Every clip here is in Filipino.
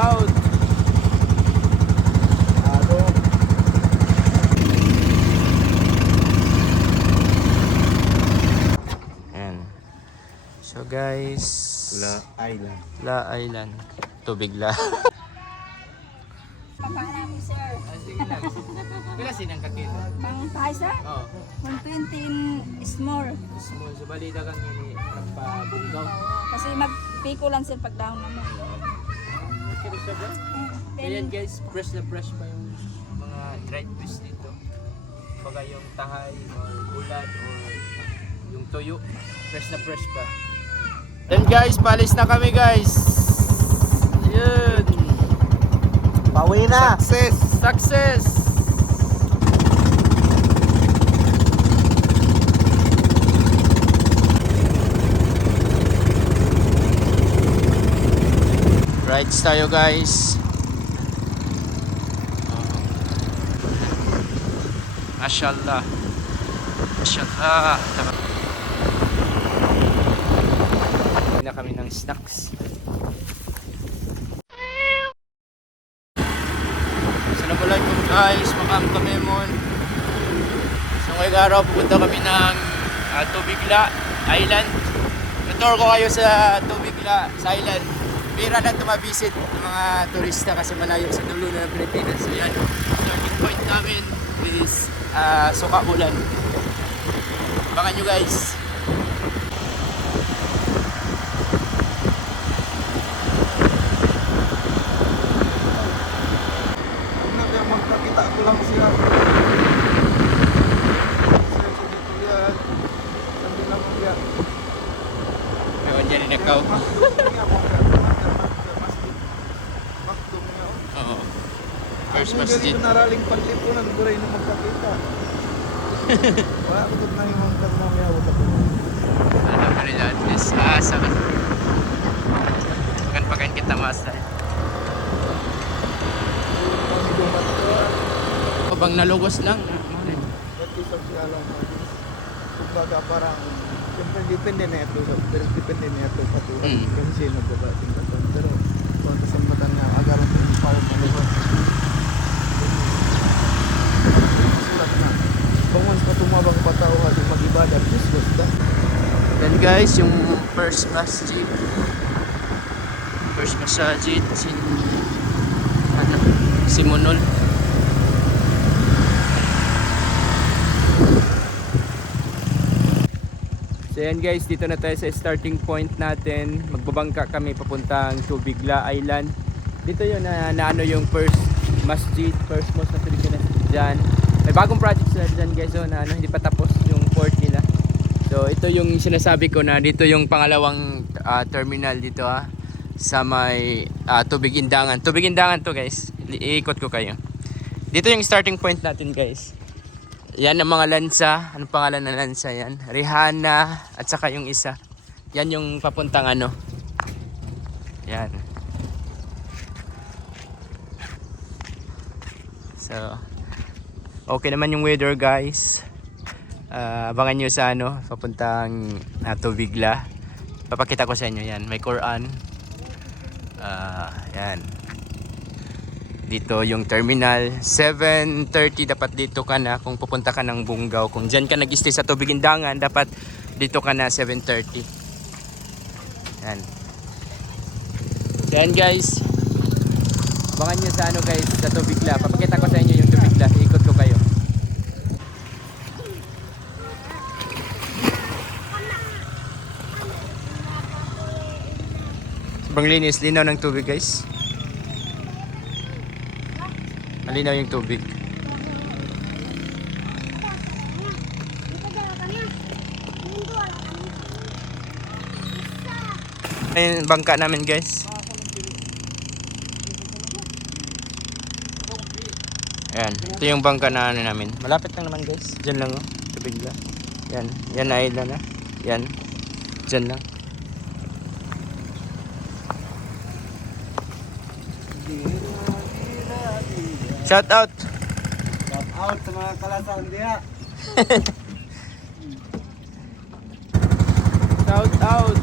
out. Ayan. So guys, La Island. Tubig la. Papahanapin, sir. Sige lang. Pila sinang kakilo? Mang tahay, sir? Oo. 120 small. Small. So balita kang yun nagpabunggaw. Kasi magpiko lang, sir, pag down naman. Okay, siya ba? Ayan guys, fresh na fresh pa yung mga dried fish dito. Baga yung tahay or ulat or yung tuyo. Fresh na fresh pa. Then guys, palis na kami guys. Yun. Pauwi na. Success! Success! Rides tayo guys. Mashallah. Mashallah. Na kami ng snacks. Assalamualaikum guys, makam kami mon. So ngayong araw pupunta kami ng Tubigla Island. Tour ko kayo sa Tubigla sa island. Bira na tumabisit ng mga turista kasi malayo sa dulo ng Pilipinas. So yan, starting point namin is Sukabulan. Abangan nyo guys. Magkakita ko lang siya. Ewan dyan yung nakaw. Oo. First masjid. Ang naraling panlipunan ko rin nung magkakita. Wala ko na yung mga mamaya wala ko. Ano pa rin at least sa pagkan kita master. Bang nalugos lang. Pati social lang. Kumbaga parang siyempre depende na ito. Pero depende na ito sa tulad. Kasi sila nagbabating ka. Pero kung sa mata na agaran ko yung parang maluwas. Sulat na. Kung once pa tumabang patauhan yung mag-ibadah, just basta. Then guys, yung first masjid. First masjid Simonol. So yan guys, dito na tayo sa starting point natin. Magbabangka kami papuntang Tubigla Island. Dito yun na ano yung first masjid, first mosque na Pilipinas dyan. May bagong project sila dyan guys, so, na hindi pa tapos yung port nila. So ito yung sinasabi ko na dito yung pangalawang terminal dito sa may Tubig Indangan. Tubig Indangan to guys, iikot ko kayo. Dito yung starting point natin guys. Yan ang mga lansa. Anong pangalan ng lansa yan? Rihanna at saka yung isa. Yan yung papuntang ano. Yan. So, okay naman yung weather guys. Abangan nyo sa ano, papuntang Tubigla. Papakita ko sa inyo yan. May Quran. Yan. Dito yung terminal 7:30 dapat dito ka na kung pupunta ka ng Bungaw. Kung dyan ka nag-stay sa Tubig Indangan, dapat dito ka na 7:30. Yan. Yan guys. Abangan nyo sa ano guys, sa Tubigla. Papakita ko sa inyo yung Tubigla. Ikot ko kayo. Sobrang linis, linaw ng tubig guys. Malinaw yung tubig. Ayun, bangka namin guys. Ayan, ito yung bangka na ano namin. Malapit lang naman guys. Diyan lang oh, tubig lang. Yan, yan na island na. Yan, diyan lang. Shout out. Shout out sa mga kalasan diha. Shout out.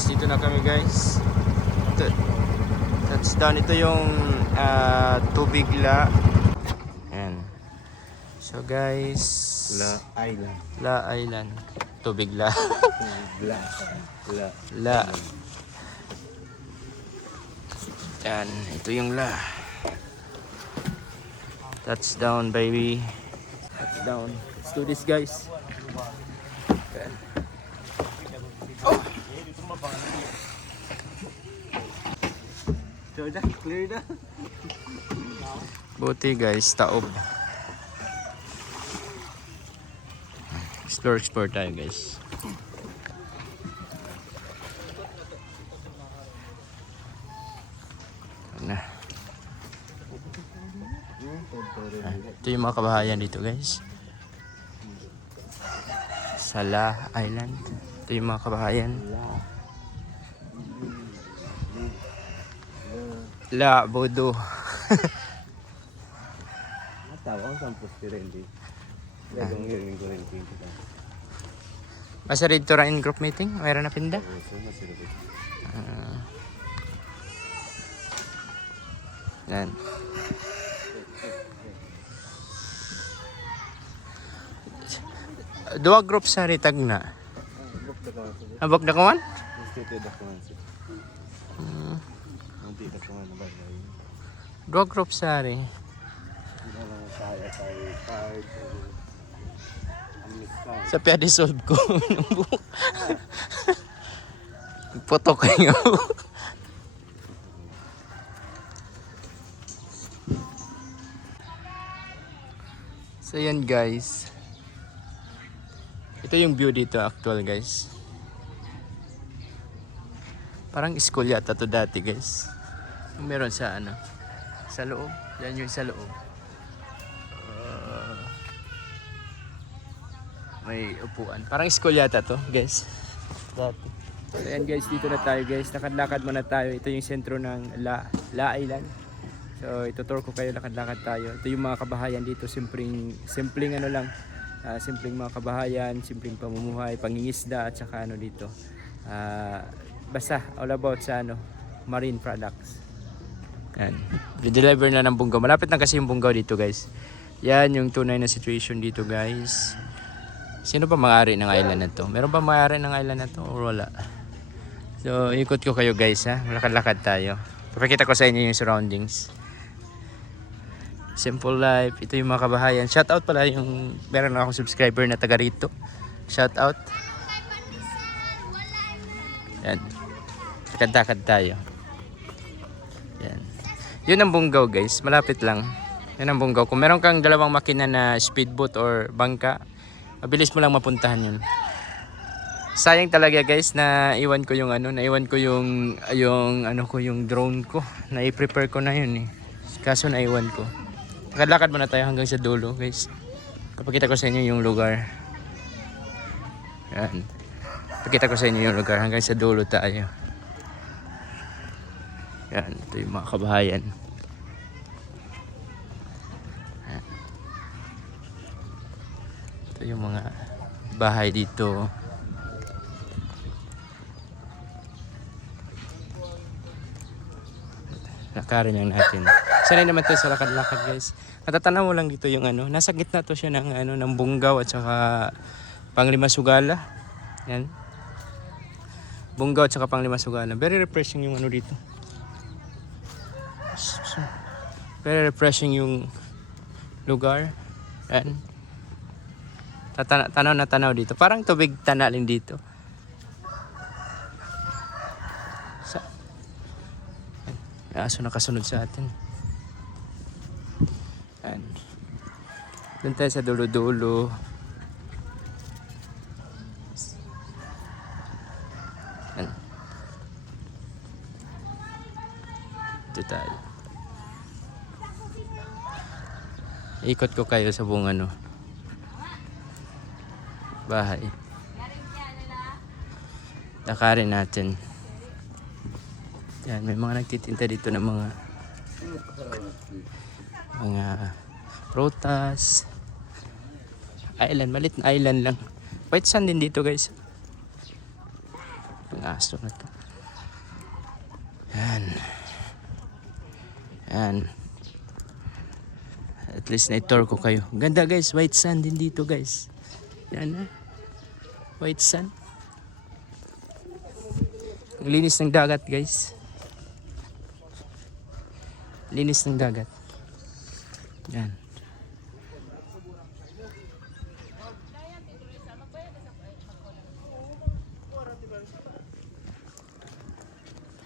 guys, dito na kami guys. Touchdown. Ito yung Tubigla. Ayan. So guys, La Island. Tubigla. La. Yan, ito yung La. Touchdown baby. Touchdown. Let's do this guys. Yan. Clear na. Buti guys, taob. Explore tayo guys. Na. Ito yung mga kabahayan dito guys. Sala Island. Ito yung mga kabahayan. La Bodo. Tawag ang poste-rendi. Gagawin yung quarantine kita. Masa dito ra in group meeting? Mayroon na pinda? Yan. Dua group sa ritag na. Abok na kawan? Dua group sa rin. Sa piya dissolve ko. Foto kayo. So yan guys. Ito yung view dito actual guys. Parang school yata to dati guys. Meron sa ano. Sa loob. Yan yung sa loob. May upuan. Parang school yata to guys. Dati. So yan guys, dito na tayo guys. Lakad-lakad muna tayo. Ito yung sentro ng La Island. So ituturo ko kayo, lakad-lakad tayo. Ito yung mga kabahayan dito. Simpleng ano lang. Simpleng mga kabahayan, simpleng pamumuhay, pangingisda at saka ano dito. Basta all about sa ano, marine products. Yan. Deliver na ng Bungaw. Malapit na kasi yung Bungaw dito guys. Yan yung tunay na situation dito guys. Sino ba may-ari ng island na to? Meron ba may-ari ng island na to or wala? So ikot ko kayo guys ha. Lakad-lakad tayo. Papakita ko sa inyo yung surroundings. Simple life. Ito yung mga kabahayan. Shout out pala yung meron akong subscriber na taga rito. Shout out. Yan. Lakad-lakad tayo. Yan. Yun ang Bungaw guys. Malapit lang. Yun ang Bungaw. Kung meron kang dalawang makina na speedboat or bangka, mabilis mo lang mapuntahan yun. Sayang talaga guys na iwan ko yung ano, naiwan ko yung ano ko, yung drone ko. Na-prepare ko na yun eh. Kaso naiwan ko. Lakad muna tayo hanggang sa dulo guys. Kapakita ko sa inyo yung lugar. Yan. Pakita ko sa inyo yung lugar hanggang sa dulo tayo. Yan, ito yung mga kabahayan. Yan. Ito yung mga bahay dito. Lakarin lang natin. Sanay naman tayo sa lakad-lakad guys. Natatanaw mo lang dito yung ano. Nasa gitna to siya ng ano, ng Bungaw at saka Panglimasugala. Yan. Bungaw at saka Panglimasugala. Very refreshing yung ano dito. Very refreshing yung lugar. Yan. Tanaw na tanaw dito. Parang tubig tanalin dito. Aso nakasunod sa atin. Yan. Doon tayo sa dulo-dulo. Yan. Ito tayo. Ikot ko kayo sa buong ano, bahay. Lakarin natin. Yan, may mga nagtitinda dito ng mga prutas. Island, malit na island lang. White sand din dito guys. Ang aso na to. Yan. Yan. At least na-tour ko kayo. Ganda guys, white sand din dito guys. Yan na. White sand. Ang linis ng dagat guys. Linis ng dagat. Yan.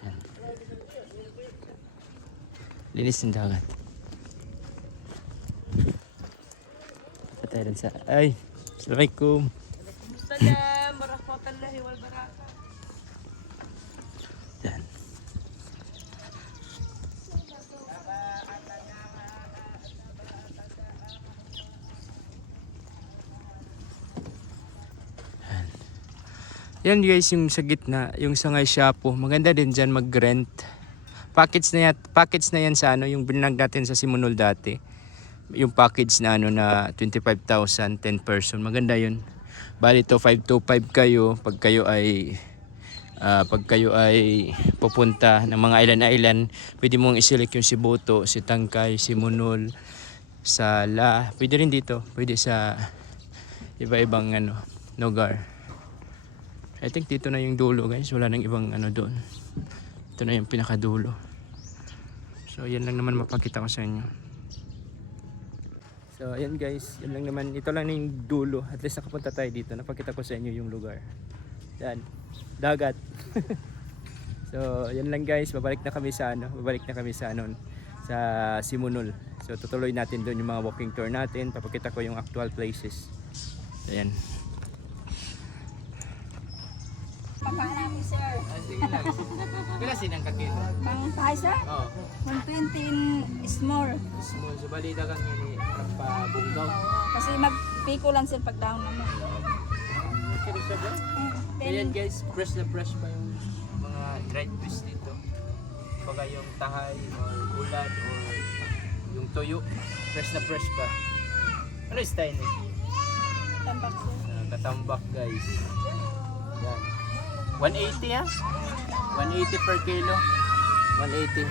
Yan. Linis ng dagat. Patay rin sa... Ay! Assalamualaikum. Salam, warahmatullahi wabarakatuh. Yan. Yan guys, yung sa gitna, yung sa ngay Shapo, maganda din dyan mag-rent. Package na yan sa ano, yung binag natin sa Simonol dati. Yung package na ano na 25,000, 10 person, maganda yun. Bali to 525 kayo pag kayo ay pupunta ng mga island, pwede mong i-select yung Sibuto, si Tangkay, Simonol, Sala, pwede rin dito, pwede sa iba-ibang ano, lugar. I think dito na yung dulo guys, wala nang ibang ano doon. Ito na yung pinakadulo. So yan lang naman mapakita ko sa inyo. So ayan guys, yan lang naman, ito lang na yung dulo. At least nakapunta tayo dito, napakita ko sa inyo yung lugar. Yan, dagat. So yan lang guys, babalik na kami sa sa Simonol. So tutuloy natin doon yung mga walking tour natin, papakita ko yung actual places. Ayan. Papahanap mo, sir. Sige lang. Pila sinang kakilo? Mang pahay, sir? Oo. 120 small. Small. So bali dagang yun pa bunggaw. Kasi magpiko lang sir pag down na mo. Okay siya ba? Ayan guys, fresh na fresh pa yung mga dried fish dito. Baga yung tahay or ulat or yung tuyo. Fresh na fresh pa. Ano yung style nito? Tambak, sir. Katambak guys. Yan. 180 ha? 180 per kilo. 180.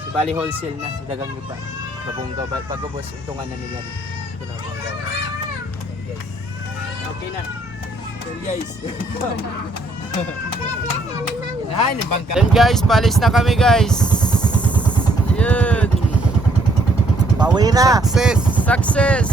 So bali wholesale na. Dagang nyo pa. Babunggaw. Pagubos, untungan na nila. Ito na babunggaw. Guys. Okay na. So guys. Yan yung bangka. Then guys, palis na kami guys. Yun. Bawi na! Success! Success!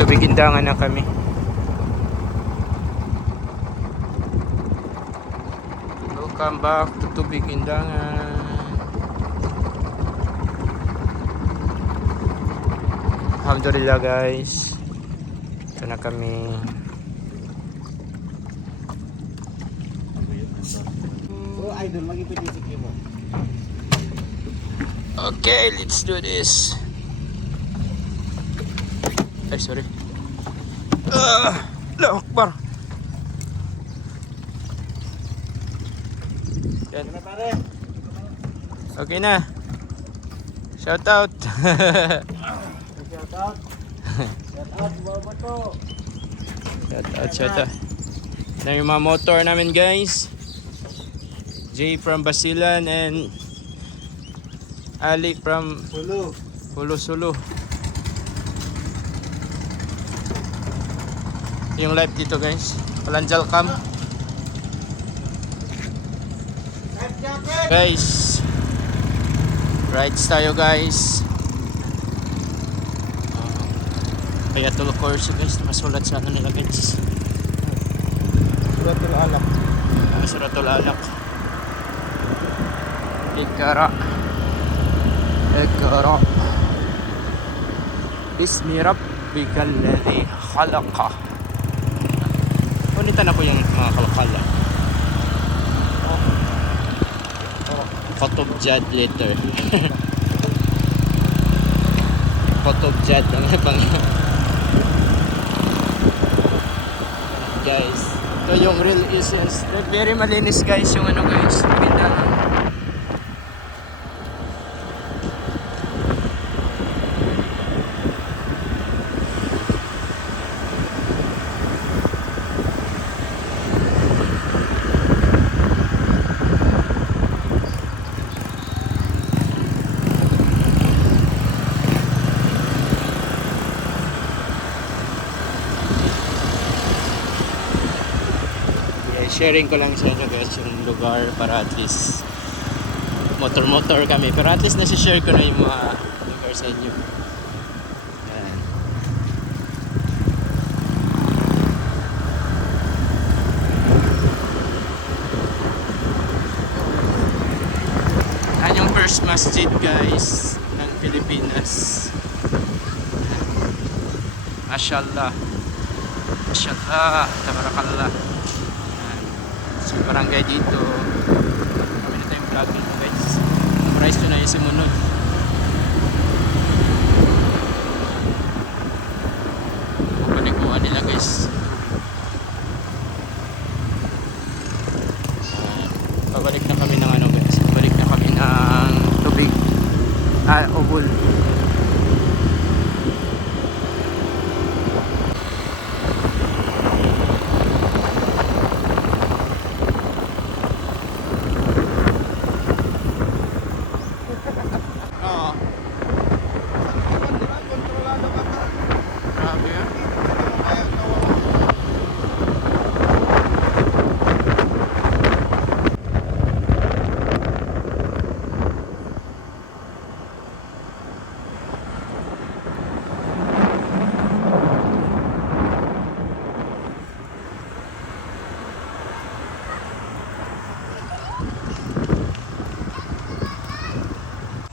Tubigindangan na kami. Welcome back to Tubigindangan. Alhamdulillah guys. Ito na kami. Oh, idol, mag-ipitisik mo. Okay, let's do this. Ay, sorry. Allahu Akbar. Yan. Okay na. Shout out. Shout out. Na yung mga motor namin guys. Jay from Basilan and Ali from Sulu. Yung live dito guys. Palanjal Camp. Guys. Rides tayo guys. Kaya tulo course guys. Masulat sa ano nila guys. Suratul Alaq. Suratul Alaq. Ikra. Bismi rabbikal ladzi khalaqa. Unitan ako yung mga kalakala. Photob Jad later. Photob Jad ang pang. Guys, ito yung real essence. Very malinis guys yung ano guys. Pindahan. Sharing ko lang sa inyo guys yung lugar para at least motor kami, pero at least nasi-share ko na yung mga lugar sa inyo. Yan. Yan yung first masjid guys ng Pilipinas. Mashallah, tabarakallah. Sa barangay dito kami na tayong vlog dito guys. Price to na yung simunod. Panikuan nila guys. Pabalik na kami ng ano guys. Pabalik na kami ng tubig. Ubol.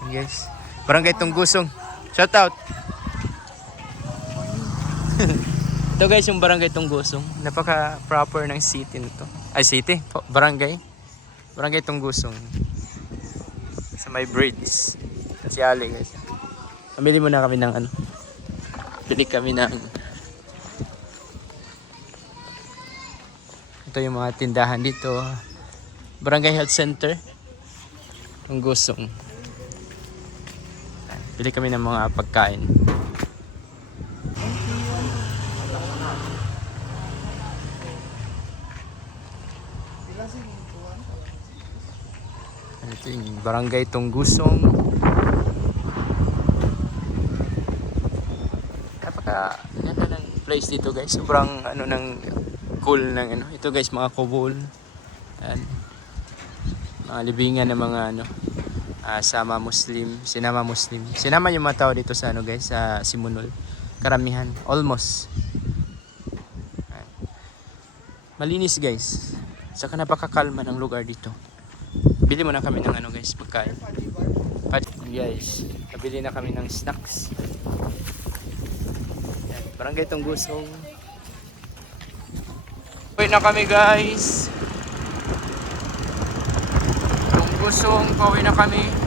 Guys, Barangay Tunggusong. Shout out. Ito guys yung Barangay Tunggusong. Napaka proper ng city nito. Ay city, barangay. Barangay Tunggusong. Sa may bridge. Si Ali guys. Pamili muna kami ng ano. Bili kami ng ito yung mga tindahan dito. Barangay Health Center. Tunggusong. Bili kami ng mga pagkain. Ito yung Barangay Tunggusong. Napaka ganda ng place dito guys. Sobrang ano ng cool ng ano. Ito guys mga kubol. Yan. Mga libingan ng mga ano. Sinama Muslim. Sinama yung mga tao dito sa ano guys, sa Simunol. Karamihan, almost. Malinis guys. Saka napakakalma ng lugar dito. Bili muna kami ng ano guys, pagkain. Guys, nabili na kami ng snacks. Yan, Barangay Tunggusong. Uwi na kami guys. Tunggusong, pauwi na kami.